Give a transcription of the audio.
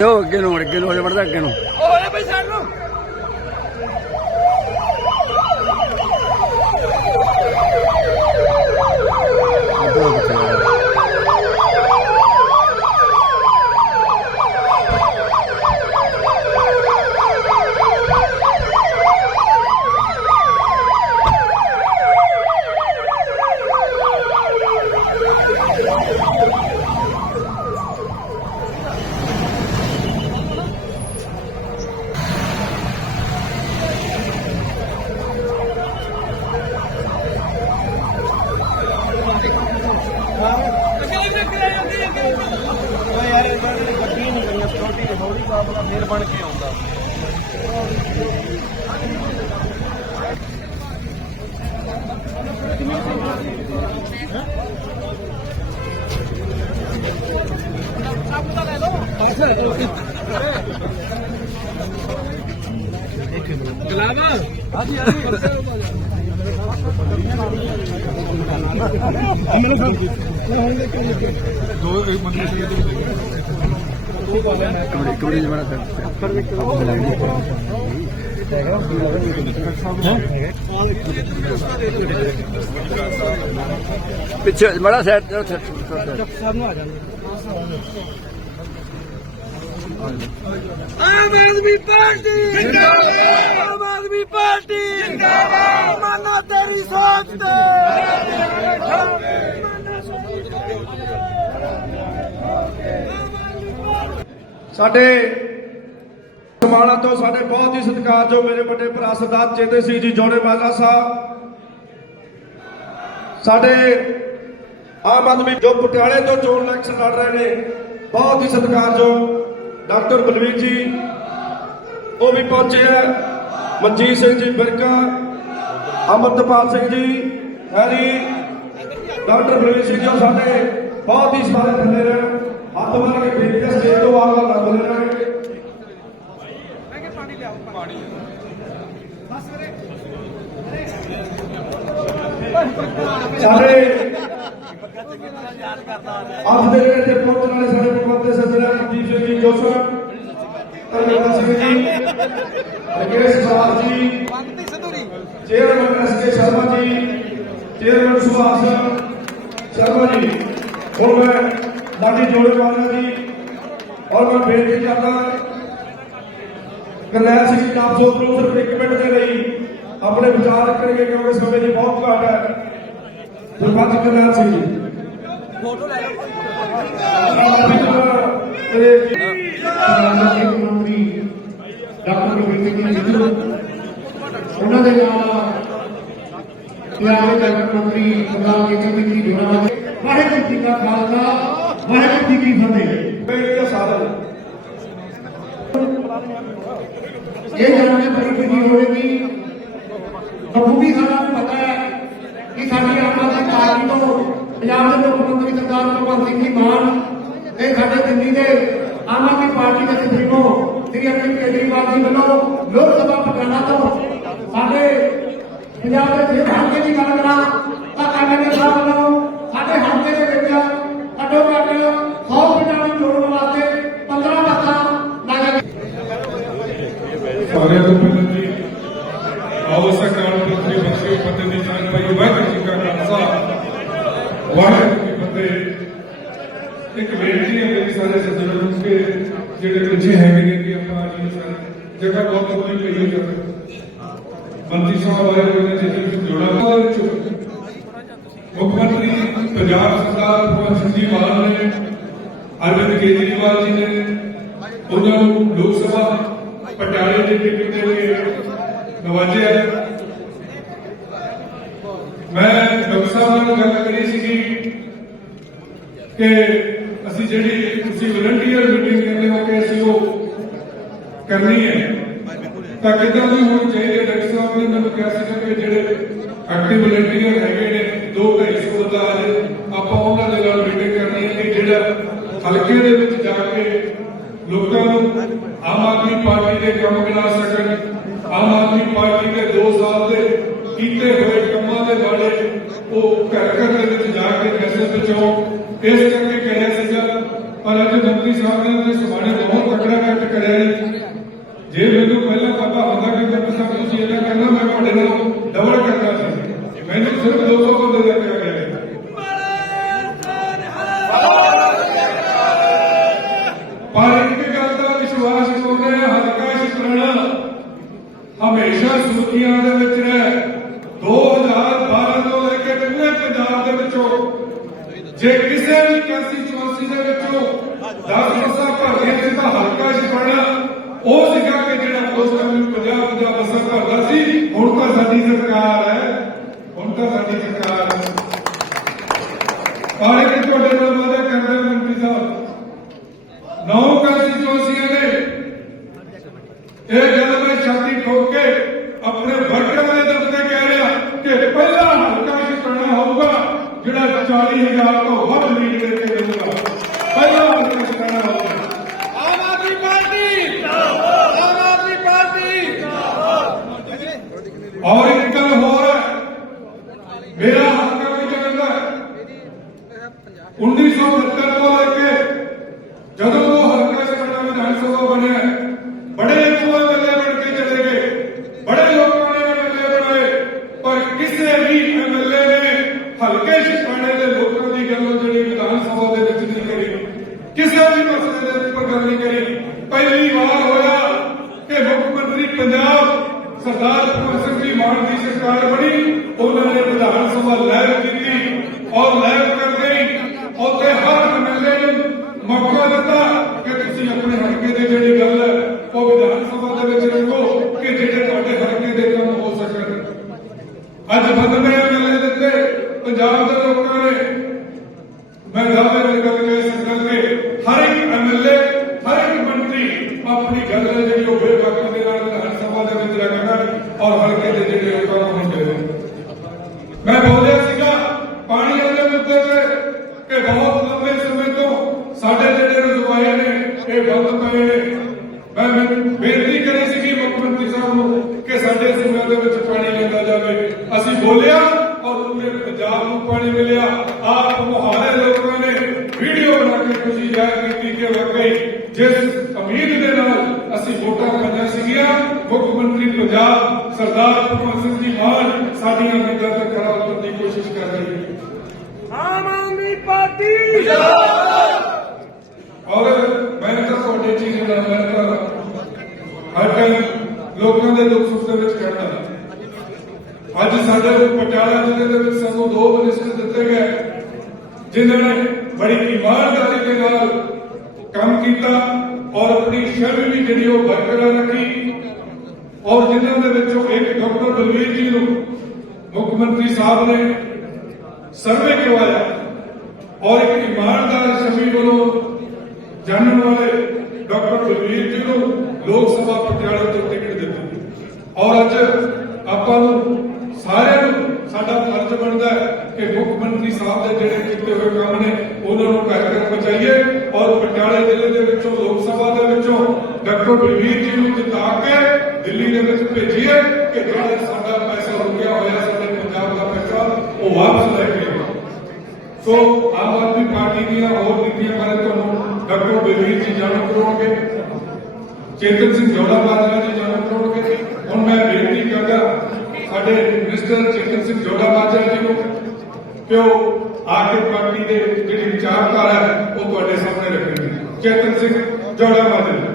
ਉਹ ਅੱਗੇ ਨੂੰ ਅੱਗੇ ਨੂੰ ਹੋ ਜਾ ਵੜਦਾ ਅੱਗੇ ਨੂੰ ਓਏ ਓਏ ਯਾਰ ਇਹਨਾਂ ਨੇ ਗੱਡੀ ਨਹੀਂ ਗਈਆਂ ਸਿਕਿਉਰਿਟੀ ਦੇ ਥੋੜੀ ਤਾਂ ਆਪਣਾ ਫੇਰ ਬਣ ਕੇ ਆਉਂਦਾ। ਗਲਾਬ ਹਾਂਜੀ ਕਮਰੇ ਕਮਰੇ ਜਮਾ ਕਰ ਪਿੱਛੇ ਬੜਾ ਸਾਈਡ ਤੇ ਉੱਥੇ। ਨੂੰ ਆ ਜਾਂਦੇ ਆਮ ਆਦਮੀ ਪਾਰਟੀ ਜਿੰਦਾਬਾਦ ਆਮ ਆਦਮੀ ਪਾਰਟੀ ਜਿੰਦਾਬਾਦ ਮਾਨਾ ਤੇਰੀ ਸੋਚ ਤੇ ਸਾਡੇ ਸਮਾਣਾ ਤੋਂ ਸਾਡੇ ਬਹੁਤ ਹੀ ਸਤਿਕਾਰਯੋਗ ਮੇਰੇ ਵੱਡੇ ਭਰਾ ਸਰਦਾਰ ਚੇਤੇ ਸਿੰਘ ਜੀ ਜੋੜੇ ਬਾਗਾ ਸਾਹਿਬ, ਸਾਡੇ ਆਮ ਆਦਮੀ ਜੋ ਪਟਿਆਲੇ ਤੋਂ ਚੋਣ ਇਲੈਕਸ਼ਨ ਲੜ ਰਹੇ ਨੇ, ਬਹੁਤ ਹੀ ਸਤਿਕਾਰਯੋਗ ਡਾਕਟਰ ਬਲਵੀਰ ਜੀ, ਉਹ ਵੀ ਪਹੁੰਚੇ ਆ। ਮਨਜੀਤ ਸਿੰਘ ਜੀ ਬਿਰਕਾ, ਅਮਰਤਪਾਲ ਸਿੰਘ ਜੀ, ਹੈਰੀ, ਡਾਕਟਰ ਬਲਵੀਰ ਸਿੰਘ ਜੀ ਉਹ ਸਾਡੇ ਬਹੁਤ ਹੀ ਸਾਰੇ ਥੱਲੇ ਨੇ। ਹੱਥ ਮਾਰ ਕੇ ਬੇਨਤੀ ਹੈ ਸਟੇਜ ਤੋਂ ਆਵਾਜ਼ ਲੱਗ ਰਹੇ ਨੇ ਸਾਡੇ ਅੱਜ ਦੇ ਤੇ ਪਹੁੰਚਣ ਵਾਲੇ ਸਾਡੇ ਪਕਵਾਤੇ ਸੱਜਣਾ ਮਨਜੀਤ ਸਿੰਘ ਜੀ ਜੋਸਰ ਤਰਨੇਤਰ ਸਿੰਘ ਜੀ। ਰਕੇਸ਼ ਸਾਹ ਜੀ chairman S K Sharma ji chairman Subhash Sharma ji ਹੋਰ ਮੈਂ ਲਾਡੀ ਜੋੜੇ ਵਾਲਾ ਜੀ ਔਰ ਮੈਂ ਬੇਨਤੀ ਕਰਦਾ ਕਰਨੈਲ ਸਿੰਘ ਜੀ ਆਪ ਜੋ ਸਿਰਫ ਇੱਕ ਮਿੰਟ ਦੇ ਲਈ ਆਪਣੇ ਵਿਚਾਰ ਰੱਖਣਗੇ ਕਿਉਂਕਿ ਸਮੇਂ ਦੀ ਬਹੁਤ ਘਾਟ ਹੈ। ਸਰਪੰਚ ਕਰਨੈਲ ਸਿੰਘ ਜੀ। ਫੋਟੋ ਲੈ ਲਓ ਤੇ ਪ੍ਰਧਾਨ ਮੰਤਰੀ ਡਾਕਟਰ ਗੁਰਬੀਰ ਸਿੰਘ ਸਿੱਧੂ ਉਹਨਾਂ ਦੇ ਨਾਲ ਪਿਆਰੇ ਡਾਕਟਰ ਮੰਤਰੀ ਸਰਦਾਰ ਜੀ ਸਿੰਘ ਜੀ ਜੋੜਾ ਵਾਹਿਗੁਰੂ ਜੀ ਕਾ ਖਾਲਸਾ। ਵਾਹਿਗੁਰੂ ਜੀ ਕੀ ਫਤਿਹ ਬੇਨਤੀ ਹੈ ਸਾਰਿਆਂ ਨੂੰ ਇਹ ਜਾਣਨੇ ਬੜੀ ਖੁਸ਼ੀ ਹੋਵੇਗੀ ਬਖੂਬੀ ਸਾਡਾ ਨੂੰ ਪਤਾ ਹੈ ਕਿ ਸਾਡੀ ਆਮ ਆਦਮੀ ਪਾਰਟੀ ਤੋਂ ਪੰਜਾਬ ਦੇ ਮੁੱਖ ਮੰਤਰੀ ਸਰਦਾਰ ਭਗਵੰਤ ਸਿੰਘ ਜੀ ਮਾਨ ਇਹ ਸਾਡੇ ਦਿੱਲੀ ਦੇ ਆਮ ਆਦਮੀ ਪਾਰਟੀ ਦੇ ਸੁਪਰੀਮੋ ਸ੍ਰੀ ਅਰਵਿੰਦ ਕੇਜਰੀਵਾਲ ਜੀ ਵੱਲੋਂ ਲੋਕ ਸਭਾ ਪਟਿਆਲਾ ਤੋਂ ਸਾਡੇ ਪੰਜਾਬ ਦੇ ਜਿਹੜੇ ਹਲਕੇ ਦੀ ਗੱਲ ਕਰਾਂ ਤਾਂ ਐਮਐਲਏ ਸਾਹਿਬ ਵੱਲੋਂ ਸਾਡੇ ਹਲਕੇ ਦੇ ਵਿੱਚ ਘੱਟੋ ਘੱਟ 100 ਪਿੰਡਾਂ ਨੂੰ ਜੋੜਨ ਵਾਸਤੇ 15 ਬੱਸਾਂ ਲਾਇਆ ਸਾਰਿਆਂ ਤੋਂ ਪਹਿਲਾਂ ਜੀ ਆਓ ਸਕਾਲ ਪੁੱਤਰੀ ਬਖਸ਼ਿਓ ਫਤਿਹ ਦੀ ਜਾਨ ਪਾਈ ਵਾਹਿਗੁਰੂ ਜੀ ਕਾ ਖਾਲਸਾ ਵਾਹਿਗੁਰੂ ਜੀ ਕੀ ਫਤਿਹ ਇੱਕ ਬੇਨਤੀ ਹੈ ਮੇਰੀ ਸਾਰੇ ਸੱਜਣਾਂ ਨੂੰ ਕਿ ਜਿਹੜੇ ਪਿੱਛੇ ਹੈਗੇ ਨੇ ਕਿ ਆਪਾਂ ਜੀ ਸਰ ਜਗ੍ਹਾ ਬਹੁਤ ਥੋੜੀ ਪਈ ਹੋਈ ਮੰਤਰੀ ਸਾਹਿਬ ਆਏ ਹੋਏ ਨੇ ਜਿਹਦੇ ਜੋੜਾ ਮੁੱਖ ਮੰਤਰੀ ਪੰਜਾਬ ਸਰਦਾਰ ਭਗਵੰਤ ਸਿੰਘ ਮਾਨ ਨੇ, ਅਰਵਿੰਦ ਕੇਜਰੀਵਾਲ ਜੀ ਨੇ, ਉਹਨਾਂ ਨੂੰ ਲੋਕ ਸਭਾ ਪਟਿਆਲੇ ਦੇ ਟਿਕਟ ਦੇ ਕੇ ਨਵਾਜਿਆ ਮੈਂ ਡਾਕਟਰ ਸਾਹਿਬ ਨਾਲ ਗੱਲ ਕਰੀ ਸੀਗੀ ਕਿ ਅਸੀਂ ਜਿਹੜੀ ਤੁਸੀਂ ਵਲੰਟੀਅਰ ਮੀਟਿੰਗ ਕਹਿੰਦੇ ਹੋ ਕਿ ਅਸੀਂ ਉਹ ਕਰਨੀ ਹੈ। ਤਾਂ ਕਿੱਦਾਂ ਦੀ ਹੋਣੀ ਚਾਹੀਦੀ ਹੈ? ਡਾਕਟਰ ਸਾਹਿਬ ਨੇ ਮੈਨੂੰ ਕਿਹਾ ਸੀਗਾ ਕਿ ਜਿਹੜੇ ਐਕਟਿਵ ਵਲੰਟੀਅਰ ਹੈਗੇ ਨੇ, ਦੋ ਢਾਈ ਸੌ ਆਪਾਂ ਉਹਨਾਂ ਦੇ ਨਾਲ ਮੀਟਿੰਗ ਕਰਨੀ ਹੈ ਕਿ ਜਿਹੜਾ ਹਲਕੇ ਦੇ ਵਿੱਚ ਜਾ ਕੇ ਲੋਕਾਂ ਨੂੰ ਆਮ ਆਦਮੀ ਪਾਰਟੀ ਦੇ ਕੰਮ ਗਿਣਾ ਸਕਣ, ਆਮ ਆਦਮੀ ਪਾਰਟੀ ਦੇ 2 ਸਾਲ ਦੇ ਕੀਤੇ ਹੋਏ ਕੰਮਾਂ ਦੇ ਬਾਰੇ ਉਹ ਘਰ ਘਰ ਦੇ ਵਿੱਚ ਜਾ ਕੇ ਮੈਸੇਜ ਪਹੁੰਚਾਉਣ। ਇਸ ਕਰਕੇ ਕਹਿਆ ਸੀਗਾ, ਪਰ ਅੱਜ ਮੰਤਰੀ ਸਾਹਿਬ ਨੇ ਉਹਦੇ ਸਮਾਣੇ ਬਹੁਤ ਤਕੜਾ ਕਰਿਆ ਨਹੀਂ ਜੇ ਮੈਨੂੰ ਪਹਿਲਾਂ ਪਤਾ ਹੁੰਦਾ ਕਿ ਮੈਂ ਸਭ ਕੁਝ ਇਹਦਾ ਕਰਨਾ ਮੈਂ ਤੁਹਾਡੇ ਨਾਲ ਡਬਲ ਕਰਨਾ ਸੀ। ਮੈਨੂੰ ਸਿਰਫ 200 ਬੰਦੇ ਦੇ ਕੇ ਗਿਆ ਪਰ ਇੱਕ ਗੱਲ ਦਾ ਵਿਸ਼ਵਾਸ ਕਰਉਂਦੇ ਆ ਹਲਕਾ ਸ਼ਿਕਰਣਾ ਹਮੇਸ਼ਾ ਸੁਰਖੀਆਂ ਦੇ ਵਿੱਚ ਰਹਿ। 2012 ਤੋਂ ਲੈ ਕੇ ਪੂਰੇ ਪੰਜਾਬ ਦੇ ਵਿੱਚੋਂ ਜੇ ਕਿਸੇ ਵੀ ਕਾਸੀ ਦੇ ਵਿੱਚੋਂ 10 ਬੱਸਾਂ ਭਰਦੀਆਂ ਸੀ ਤਾਂ ਹਲਕਾ ਸ਼ਿਕਰਣਾ ਉਹ ਸੀਗਾ ਕਿ ਜਿਹੜਾ ਉਸ ਟਾਈਮ 50 50 ਬੱਸਾਂ ਭਰਦਾ ਸੀ, ਹੁਣ ਤਾਂ ਸਾਡੀ ਸਰਕਾਰ ਹੈ। ਹੁਣ ਤਾਂ ਸਾਡੀ ਸਰਕਾਰ ਹੈ। ਔਰ ਇਹ ਤੁਹਾਡੇ ਨਾਲ ਵਾਅਦਾ ਕਰ ਰਿਹਾ ਮੰਤਰੀ ਸਾਹਿਬ ਨੌ ਕੰਸਟੀਚੁਐਂਸੀਆਂ ਨੇ ਇਹ ਗੱਲ ਮੈਂ ਛਾਤੀ ਠੋਕ ਕੇ ਆਪਣੇ ਵਰਕਰਾਂ ਦੇ ਦਫ਼ਤਰ ਕਹਿ ਰਿਹਾ ਕਿ ਪਹਿਲਾ ਹਲਕਾ ਜਿੱਤਣਾ ਹੋਊਗਾ ਜਿਹੜਾ 40000 ਤੋਂ ਵੱਧ ਲੀਡ ਦੇ ਕੇ ਦੇਊਗਾ ਪਹਿਲਾ ਹਲਕਾ ਜਿੱਤਣਾ ਹੋਊਗਾ ਆਮ ਆਦਮੀ ਪਾਰਟੀ ਆਮ ਆਦਮੀ ਪਾਰਟੀ ਔਰ ਇੱਕ ਗੱਲ ਹੋਰ ਹੈ। ਮੇਰਾ ਹਲਕਾ ਵੀ ਜਾਣਦਾ ਹੈ 1970 ਤੋਂ ਲੈ ਕੇ ਕਿਸੇ ਵੀ ਮਸਲੇ ਦੇ ਉੱਪਰ ਗੱਲ ਨਹੀਂ ਕਰੀ। ਪਹਿਲੀ ਵਾਰ ਹੋਇਆ ਕਿ ਮੁੱਖ ਮੰਤਰੀ ਪੰਜਾਬ ਸਰਦਾਰ ਭਗਵੰਤ ਸਿੰਘ ਜੀ ਮਾਨ ਦੀ ਸਰਕਾਰ ਬਣੀ, ਉਹਨਾਂ ਨੇ ਵਿਧਾਨ ਸਭਾ ਲੈ ਕੇ ਔਰ ਹਲਕੇ ਦੇ ਜਿਹੜੇ ਲੋਕਾਂ ਨੂੰ ਹੁੰਦੇ ਨੇ ਸਾਡੀਆਂ ਉਮੀਦਾਂ ਤੇ ਖਰਾ ਉਤਰਨ ਦੀ ਕੋਸ਼ਿਸ਼ ਕਰ ਰਹੀ ਹੈ। ਆਮ ਆਦਮੀ ਪਾਰਟੀ ਔਰ ਮੈਂ ਤਾਂ ਤੁਹਾਡੇ ਚੀਜ਼ ਦਾ ਮੈਂ ਤਾਂ ਹਰ ਟਾਈਮ ਲੋਕਾਂ ਦੇ ਦੁੱਖ ਸੁੱਖ ਦੇ ਵਿੱਚ ਖੜਦਾ ਅੱਜ ਸਾਡੇ ਪਟਿਆਲਾ ਜ਼ਿਲ੍ਹੇ ਦੇ ਵਿੱਚ ਸਾਨੂੰ ਦੋ ਮਿਨਿਸਟਰ ਦਿੱਤੇ ਗਏ ਜਿਨ੍ਹਾਂ ਨੇ ਬੜੀ ਇਮਾਨਦਾਰੀ ਦੇ ਨਾਲ ਕੰਮ ਕੀਤਾ ਔਰ ਆਪਣੀ ਸ਼ਰਮ ਵੀ ਜਿਹੜੀ ਉਹ ਬਰਕਰਾਰ ਰੱਖੀ। ਔਰ ਜਿਨ੍ਹਾਂ ਦੇ ਵਿੱਚੋਂ ਇੱਕ ਡਾਕਟਰ ਬਲਵੀਰ ਜੀ ਨੂੰ ਮੁੱਖ ਮੰਤਰੀ ਸਾਹਿਬ ਨੇ ਸਰਵੇ ਕਰਵਾਇਆ ਔਰ ਇੱਕ ਇਮਾਨਦਾਰ ਸ਼ਮੀ ਵੱਲੋਂ ਜਾਣਨ ਵਾਲੇ ਡਾਕਟਰ ਬਲਵੀਰ ਜੀ ਨੂੰ ਲੋਕ ਸਭਾ ਪਟਿਆਲਾ ਤੋਂ ਟਿਕਟ ਦਿੱਤੀ। ਔਰ ਅੱਜ ਆਪਾਂ ਨੂੰ ਸਾਰਿਆਂ ਨੂੰ ਸਾਡਾ ਫਰਜ਼ ਬਣਦਾ ਹੈ ਕਿ ਮੁੱਖ ਮੰਤਰੀ ਸਾਹਿਬ ਦੇ ਜਿਹੜੇ ਕੀਤੇ ਹੋਏ ਕੰਮ ਨੇ, ਉਹਨਾਂ ਨੂੰ ਘਰ ਤੱਕ ਪਹੁੰਚਾਈਏ ਔਰ ਪਟਿਆਲੇ ਜ਼ਿਲ੍ਹੇ ਦੇ ਵਿੱਚੋਂ, ਲੋਕ ਸਭਾ ਦੇ ਵਿੱਚੋਂ ਡਾਕਟਰ ਬਲਵੀਰ ਜੀ ਨੂੰ ਜਿਤਾ ਕੇ ਦਿੱਲੀ ਦੇ ਵਿੱਚ ਭੇਜੀਏ ਕਿ ਜਿਹੜਾ ਸਾਡਾ ਪੈਸਾ ਰੁਕਿਆ ਹੋਇਆ ਸਾਡੇ ਪੰਜਾਬ ਦਾ ਪੈਸਾ, ਉਹ ਵਾਪਸ ਲੈ ਕੇ ਆਓ। ਸੋ ਆਮ ਆਦਮੀ ਪਾਰਟੀ ਦੀਆਂ ਹੋਰ ਨੀਤੀਆਂ ਬਾਰੇ ਤੁਹਾਨੂੰ ਡਾਕਟਰ ਬਲਵੀਰ ਜੀ ਜਾਣੂ ਕਰਵਾਉਣਗੇ ਚੇਤਨ ਸਿੰਘ ਜੋੜਾ ਬਾਜਵਾ ਜੀ ਜਾਣੂ ਕਰਵਾਉਣਗੇ ਹੁਣ ਮੈਂ ਬੇਨਤੀ ਕਰਦਾ, ਸਾਡੇ ਮਿਨਿਸਟਰ ਚੇਤਨ ਸਿੰਘ ਜੋੜਾ ਬਾਜਵਾ ਜੀ ਨੂੰ ਕਿ ਉਹ ਆ ਕੇ ਪਾਰਟੀ ਦੇ ਜਿਹੜੀ ਵਿਚਾਰਧਾਰਾ ਹੈ, ਉਹ ਤੁਹਾਡੇ ਸਾਹਮਣੇ ਰੱਖਣਗੇ ਚੇਤਨ ਸਿੰਘ ਜੋੜਾ ਬਾਜਵਾ